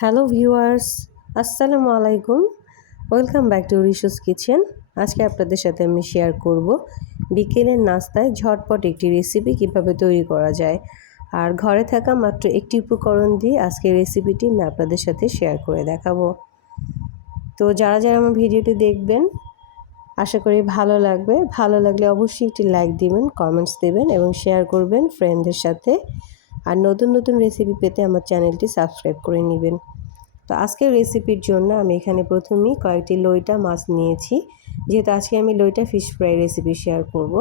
Hello viewers, আসসালামু আলাইকুম। Welcome back to Rishu's kitchen. আজকে আপনাদের সাথে আমি শেয়ার করব বিকেলের নাস্তায় ঝটপট একটি রেসিপি কিভাবে তৈরি করা যায়। আর ঘরে থাকা মাত্র একটি উপকরণ দিয়ে আজকের রেসিপিটি আমি আপনাদের সাথে শেয়ার করে দেখাবো। তো যারা আমার ভিডিওটি দেখবেন আশা করি ভালো লাগবে। ভালো লাগলে অবশ্যই একটি লাইক দিবেন, কমেন্টস দেবেন এবং শেয়ার করবেন ফ্রেন্ডদের সাথে। আর নতুন নতুন রেসিপি পেতে আমার চ্যানেলটি সাবস্ক্রাইব করে নেবেন। তো আজকের রেসিপির জন্য আমি এখানে প্রথমেই কয়েকটি লইটা মাছ নিয়েছি, যেহেতু আজকে আমি লইটা ফিশ ফ্রাই রেসিপি শেয়ার করব।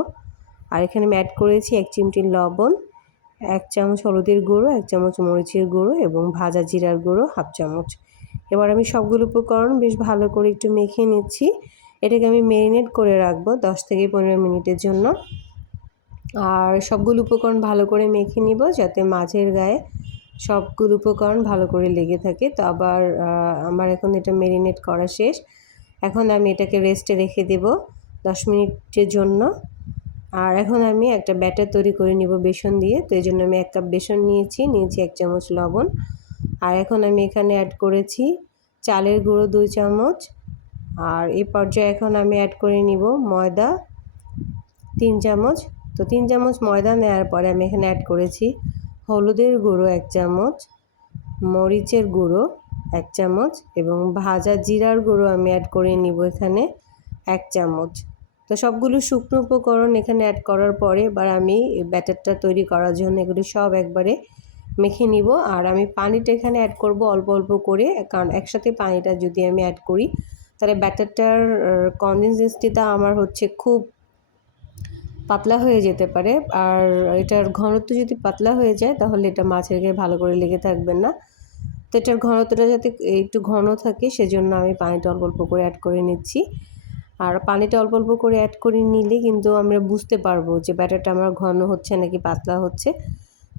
আর এখানে আমি অ্যাড করেছি 1 চিমটি লবণ, 1 চামচ হলুদের গুঁড়ো, 1 চামচ মরিচের গুঁড়ো এবং ভাজা জিরার গুঁড়ো 1/2 চামচ। এবার আমি সবগুলো উপকরণ বেশ ভালো করে একটু মেখে নিচ্ছি। এটাকে আমি ম্যারিনেট করে রাখবো 10 থেকে 15 মিনিটের জন্য। আর সবগুলো উপকরণ ভালো করে মেখে নিব যাতে মাছের গায়ে সবগুলো উপকরণ ভালো করে লেগে থাকে। তো আবার আমার এখন এটা ম্যারিনেট করা শেষ। এখন আমি এটাকে রেস্টে রেখে দেব 10 মিনিটের জন্য। আর এখন আমি একটা ব্যাটার তৈরি করে নিব বেসন দিয়ে। তো এই জন্য আমি 1 কাপ বেসন নিয়েছি 1 চামচ লবণ। আর এখন আমি এখানে অ্যাড করেছি চালের গুঁড়ো 2 চামচ। আর এই পর্যায়ে এখন আমি অ্যাড করে নিব ময়দা 3 চামচ। তো 3 চামচ ময়দা নেওয়ার পরে আমি এখানে অ্যাড করেছি হলুদের গুঁড়ো 1 চামচ, মরিচের গুঁড়ো 1 চামচ এবং ভাজা জিরার গুঁড়ো আমি অ্যাড করে নিব এখানে 1 চামচ। তো সবগুলো শুকনো উপকরণ এখানে অ্যাড করার পরে এবার আমি ব্যাটারটা তৈরি করার জন্য এগুলো সব একবারে মেখে নিব। আর আমি পানিটা এখানে অ্যাড করব অল্প অল্প করে, কারণ একসাথে পানিটা যদি আমি অ্যাড করি তাহলে ব্যাটারটার কনসিস্টেন্সিটা আমার খুব পাতলা হয়ে যেতে পারে। আর এটার ঘনত্ব যদি পাতলা হয়ে যায় তাহলে এটা মাছের গায়ে ভালো করে লেগে থাকবে না। তো এটার ঘনত্বটা যাতে একটু ঘন থাকে সেজন্য আমি পানিটা অল্প অল্প করে অ্যাড করে নিচ্ছি। আর পানিটা অল্প অল্প করে অ্যাড করে নিলে কিন্তু আমরা বুঝতে পারবো যে ব্যাটারটা আমার ঘন হচ্ছে নাকি পাতলা হচ্ছে।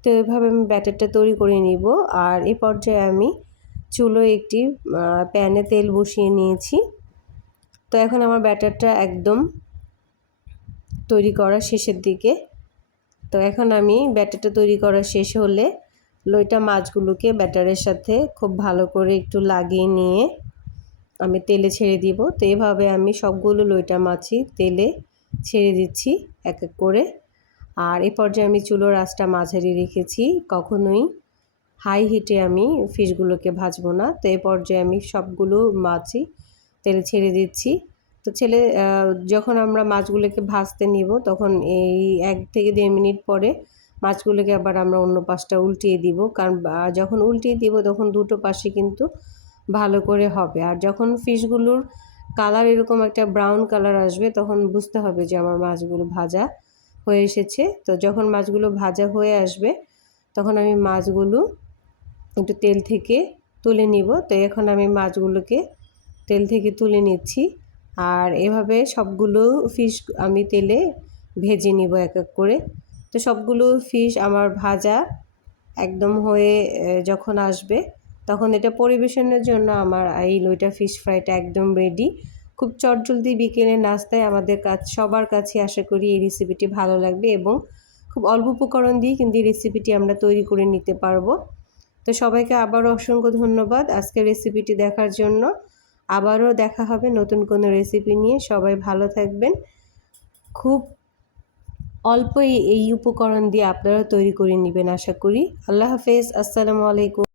তো এইভাবে আমি ব্যাটারটা তৈরি করে নিব। আর এই পর্যায়ে আমি চুলোয় একটি প্যানে তেল বসিয়ে নিয়েছি। তো এখন আমার ব্যাটারটা একদম তৈরি করা শেষের দিকে। তো এখন আমি ব্যাটারটা তৈরি করা শেষ হলে লইটা মাছগুলোকে ব্যাটারের সাথে খুব ভালো করে একটু লাগিয়ে নিয়ে আমি তেলে ছেড়ে দিব। তো এভাবে আমি সবগুলো লইটা মাছই তেলে ছেড়ে দিচ্ছি এক এক করে। আর এ পর্যায়ে আমি চুলোর আঁচটা মাঝারি রেখেছি, কখনোই হাই হিটে আমি ফিশগুলোকে ভাজবো না। তো এই পর্যায়ে আমি সবগুলো মাছই তেলে ছেড়ে দিচ্ছি। তো যখন আমরা মাছগুলোকে ভাজতে নিব তখন এই 1 থেকে 1.5 মিনিট পরে মাছগুলোকে আবার আমরা অন্য পাশটা উল্টিয়ে দিব, কারণ যখন উল্টিয়ে দিব তখন দুটো পাশে কিন্তু ভালো করে হবে। আর যখন ফিশগুলোর কালার এরকম একটা ব্রাউন কালার আসবে তখন বুঝতে হবে যে আমার মাছগুলো ভাজা হয়ে এসেছে। তো যখন মাছগুলো ভাজা হয়ে আসবে তখন আমি মাছগুলো একটু তেল থেকে তুলে নিব। তো এখন আমি মাছগুলোকে তেল থেকে তুলে নিচ্ছি। আর এভাবে সবগুলো ফিশ আমি তেলে ভেজে নিব এক এক করে। তো সবগুলো ফিশ আমার ভাজা একদম হয়ে যখন আসবে তখন এটা পরিবেশনের জন্য আমার এই লইটা ফিশ ফ্রাইটা একদম রেডি। খুব চটজলদি বিকেলের নাস্তায় আমাদের সবার কাছে আশা করি এই রেসিপিটি ভালো লাগবে এবং খুব অল্প উপকরণ দিয়ে কিন্তু এই রেসিপিটি আমরা তৈরি করে নিতে পারবো। তো সবাইকে আবারও অসংখ্য ধন্যবাদ আজকের রেসিপিটি দেখার জন্য। আবারও দেখা হবে নতুন কোনো রেসিপি নিয়ে। সবাই ভালো থাকবেন। খুব অল্প এই উপকরণ দিয়ে আপনারা তৈরি করে নেবেন আশা করি। আল্লাহ হাফেজ, আসসালামু আলাইকুম।